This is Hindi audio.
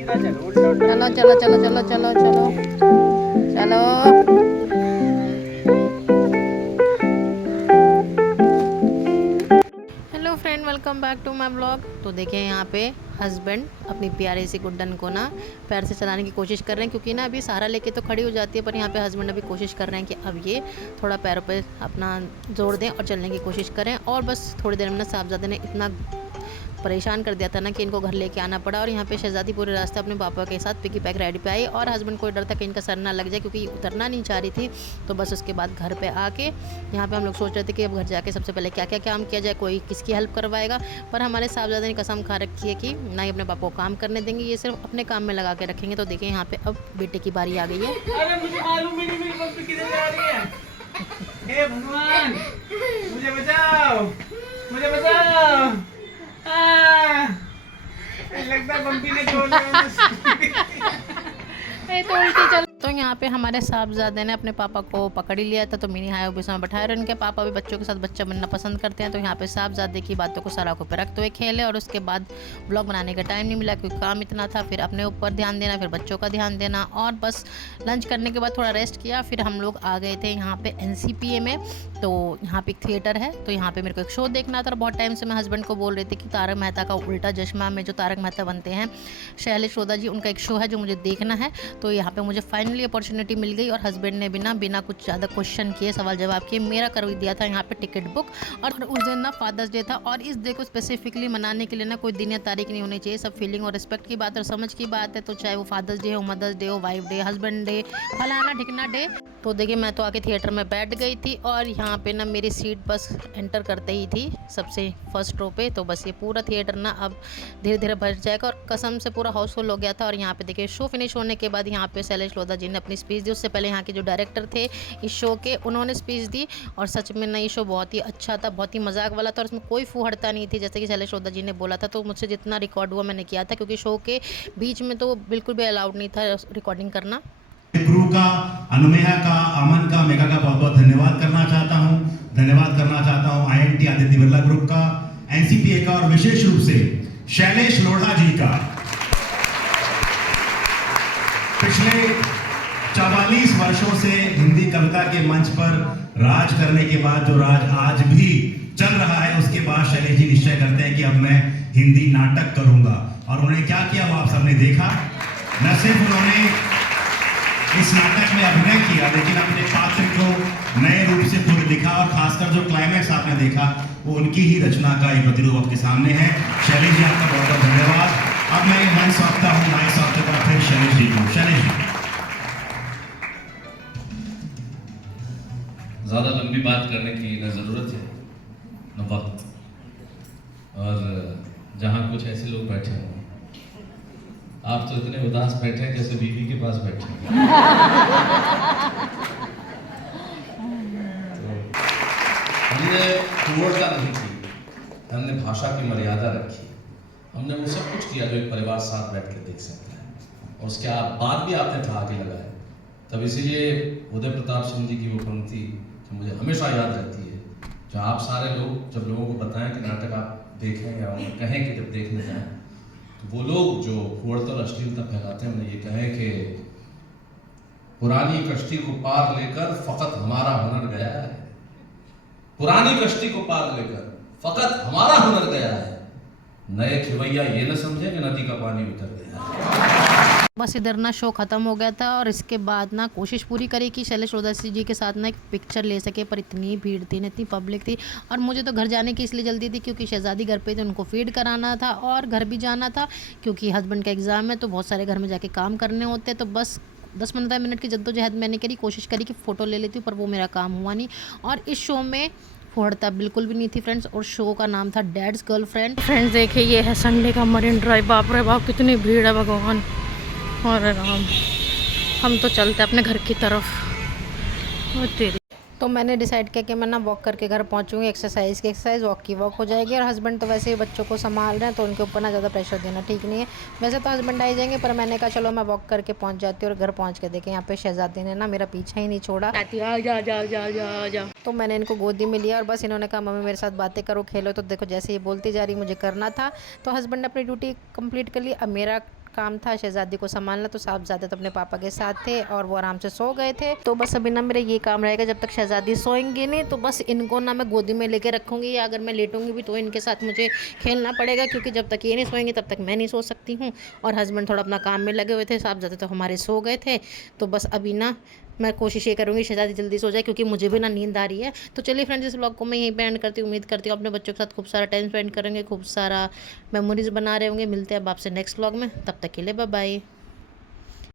चलो चलो चलो चलो चलो चलो चलो। Hello friend, welcome back to my blog. तो देखिए यहाँ पे हस्बैंड अपनी प्यारी सी गुड्डन को ना पैर से चलाने की कोशिश कर रहे हैं, क्योंकि ना अभी सहारा लेके तो खड़ी हो जाती है, पर यहाँ पे हस्बैंड अभी कोशिश कर रहे हैं कि अब ये थोड़ा पैरों पे अपना जोर दें और चलने की कोशिश करें। और बस थोड़ी देर में ना साहबजादे ने इतना परेशान कर दिया था ना कि इनको घर लेके आना पड़ा। और यहाँ पे शहजादी पूरे रास्ते अपने पापा के साथ पिकी पैक राइड पे आई, और हस्बैंड को डर था कि इनका सर ना लग जाए, क्योंकि उतरना नहीं चाह रही थी। तो बस उसके बाद घर पे आके यहाँ पे हम लोग सोच रहे थे कि अब घर जाके सबसे पहले क्या क्या काम किया जाए, कोई किसकी हेल्प करवाएगा। पर हमारे साहबजादे ने कसम खा रखी है कि ना ही अपने पापा को काम करने देंगे, ये सिर्फ अपने काम में लगा के रखेंगे। तो देखिए यहाँ पे अब बेटे की बारी आ गई है। अरे मुझे मालूम ही नहीं मेरी बम्पी किधर जा रही है। हे भगवान, मुझे बचाओ, मुझे बचाओ। लगता है बम्पी ने छोड़ दिया। तो उल्टी चल। तो यहाँ पे हमारे साहबजादे ने अपने पापा को पकड़ ही लिया था, तो मिनी हाई ऑफिस में बैठाए। और इनके पापा भी बच्चों के साथ बच्चा बनना पसंद करते हैं। तो यहाँ पे साहबजादे की बातों को सर आंखों पे रखते हुए खेले, और उसके बाद ब्लॉग बनाने का टाइम नहीं मिला क्योंकि काम इतना था। फिर अपने ऊपर ध्यान देना, फिर बच्चों का ध्यान देना, और बस लंच करने के बाद थोड़ा रेस्ट किया। फिर हम लोग आ गए थे यहाँ पे NCPA में। तो यहाँ पे एक थिएटर है, तो यहाँ पे मेरे को एक शो देखना था। और बहुत टाइम से मैं हस्बैंड को बोल रही थी कि तारक मेहता का उल्टा चश्मा में जो तारक मेहता बनते हैं, शैलेश रोदा जी, उनका एक शो है जो मुझे देखना है। तो यहाँ पे मुझे फाइनली अपॉर्चुनिटी मिल गई, और हस्बैंड ने बिना कुछ ज़्यादा क्वेश्चन किए, सवाल जवाब किए, मेरा कर दिया था यहाँ पे टिकट बुक। और उस दिन ना फादर्स डे था, और इस डे को स्पेसिफिकली मनाने के लिए ना कोई दिन या तारीख नहीं होनी चाहिए। सब फीलिंग और रिस्पेक्ट की बात और समझ की बात है। तो चाहे वो फादर्स डे हो, मदर्स डे हो, वाइफ डे, हस्बैंड डे, फलाना ढिकना डे। तो देखिए मैं तो आके थिएटर में बैठ गई थी, और यहाँ पे ना मेरी सीट बस एंटर करते ही थी सबसे फर्स्ट रो पे। तो बस ये पूरा थिएटर ना अब धीरे धीरे भर जाएगा, और कसम से पूरा हाउसफुल हो गया था। और यहाँ पे देखिए शो फिनिश होने के बाद यहाँ पे शैलेश लोधा जी ने अपनी स्पीच दी। उससे पहले यहाँ के जो डायरेक्टर थे इस शो के, उन्होंने स्पीच दी। और सच में ना ये शो बहुत ही अच्छा था, बहुत ही मजाक वाला था, और इसमें कोई फूहड़ता नहीं थी, जैसे कि शैलेश लोधा जी ने बोला था। तो मुझसे जितना रिकॉर्ड हुआ मैंने किया था, क्योंकि शो के बीच में तो बिल्कुल भी अलाउड नहीं था रिकॉर्डिंग करना। क्रू का, अनुमेया का, अमन का, मेगा का बहुत बहुत धन्यवाद करना चाहता हूँ। धन्यवाद करना चाहता हूँ INT आदित्य बिरला ग्रुप का, NCPA का, और विशेष रूप से शैलेश लोढ़ा जी का। पिछले 44 वर्षों से हिंदी कविता के मंच पर राज करने के बाद जो राज आज भी चल रहा है, उसके बाद शैलेश जी निश्चय करते हैं कि अब मैं हिंदी नाटक करूंगा। और उन्होंने क्या किया वो आप सबने देखा। न सिर्फ उन्होंने इस नाटक में अभिनय किया, लेकिन अपने पात्र को नए रूप से खुद लिखा, और खासकर जो क्लाइमैक्स आपने देखा वो उनकी ही रचना का एक प्रतिरूप आपके सामने है। शैलेश जी आपका बहुत बहुत धन्यवाद। अब मैं मंच सौंपता हूँ माइक सौंपते का फिर शैलेश जी को। शैलेश जी, ज़्यादा लंबी बात करने की न ज़रूरत है न वक्त, और जहाँ कुछ ऐसे लोग बैठे हैं, आप तो इतने उदास बैठे हैं जैसे बीवी के पास बैठे हैं। तो हमने क्रूरता नहीं की, हमने भाषा की मर्यादा रखी, हमने वो सब कुछ किया जो एक परिवार साथ बैठ के देख सकता है। और उसके बाद भी आपने ठहाके लगाए। तब इसीलिए उदय प्रताप सिंह जी की वो पंक्ति जो मुझे हमेशा याद रहती है, जो आप सारे लोग जब लोगों को बताएं कि नाटक आप देखें, या उन्हें कहें कि जब देखने जाएं, तो वो लोग जो क्रूरता और अश्लीलता फैलाते हैं, उन्हें ये कहें कि पुरानी कश्ती को पार लेकर फकत हमारा हुनर गया है। पुरानी कश्ती को पार लेकर फकत हमारा हुनर गया है। नए खिवैया ये न समझे कि नदी का पानी उतर गया है। बस इधर ना शो ख़त्म हो गया था, और इसके बाद ना कोशिश पूरी करी कि शैलेश रोदा जी के साथ ना एक पिक्चर ले सके, पर इतनी भीड़ थी, इतनी पब्लिक थी। और मुझे तो घर जाने की इसलिए जल्दी थी क्योंकि शहजादी घर पे थे, उनको फीड कराना था, और घर भी जाना था क्योंकि हस्बैंड का एग्ज़ाम है, तो बहुत सारे घर में जाके काम करने होते हैं। तो बस 10-15 मिनट की जद्दोजहद मैंने करी, कोशिश करी कि फ़ोटो ले लेती हूँ, पर वो मेरा काम हुआ नहीं। और इस शो में फुहड़ता बिल्कुल भी नहीं थी फ्रेंड्स। और शो का नाम था डैड्स गर्लफ्रेंड। फ्रेंड्स देखिए ये है संडे का मरीन ड्राइव। बाप रे बाप कितनी भीड़ है भगवान और राम। हम तो चलते अपने घर की तरफ। ओ तेरी। तो मैंने डिसाइड किया कि मैं ना वॉक करके घर पहुंचूंगी। एक्सरसाइज की एक्सरसाइज, वॉक की वॉक हो जाएगी। और हस्बैंड तो वैसे ही बच्चों को संभाल रहे हैं, तो उनके ऊपर ना ज़्यादा प्रेशर देना ठीक नहीं है। वैसे तो हस्बैंड आ ही जाएंगे, पर मैंने कहा चलो मैं वॉक करके पहुंच जाती हूँ। और घर पहुंच के देखें यहाँ पे शहजादी ने ना मेरा पीछा ही नहीं छोड़ा। आ तो मैंने इनको गोदी में लिया, और बस इन्होंने कहा मम्मी मेरे साथ बातें करो, खेलो। तो देखो जैसे ये बोलती जा रही मुझे करना था, तो हस्बैंड ने अपनी ड्यूटी कंप्लीट कर ली। अब मेरा काम था शहजादी को संभालना, तो साहबजादे तो अपने पापा के साथ थे और वो आराम से सो गए थे। तो बस अभी ना मेरा ये काम रहेगा, जब तक शहजादी सोएंगी नहीं तो बस इनको ना मैं गोदी में लेके रखूँगी, या अगर मैं लेटूंगी भी तो इनके साथ मुझे खेलना पड़ेगा, क्योंकि जब तक ये नहीं सोएंगे तब तक मैं नहीं सो सकती हूँ। और हस्बैंड थोड़ा अपना काम में लगे हुए थे, साहबजादे तो हमारे सो गए थे। तो बस अभी ना मैं कोशिश ये करूँगी शहजादी जल्दी सो जाए, क्योंकि मुझे भी ना नींद आ रही है। तो चलिए फ्रेंड्स, इस व्लॉग को मैं यहीं पे एंड करती हूँ। उम्मीद करती हूँ अपने बच्चों के साथ खूब सारा टाइम स्पेंड करेंगे, खूब सारा मेमोरीज बना रहे होंगे। मिलते हैं अब आपसे नेक्स्ट व्लॉग में, तब तक के लिए बाय बाय।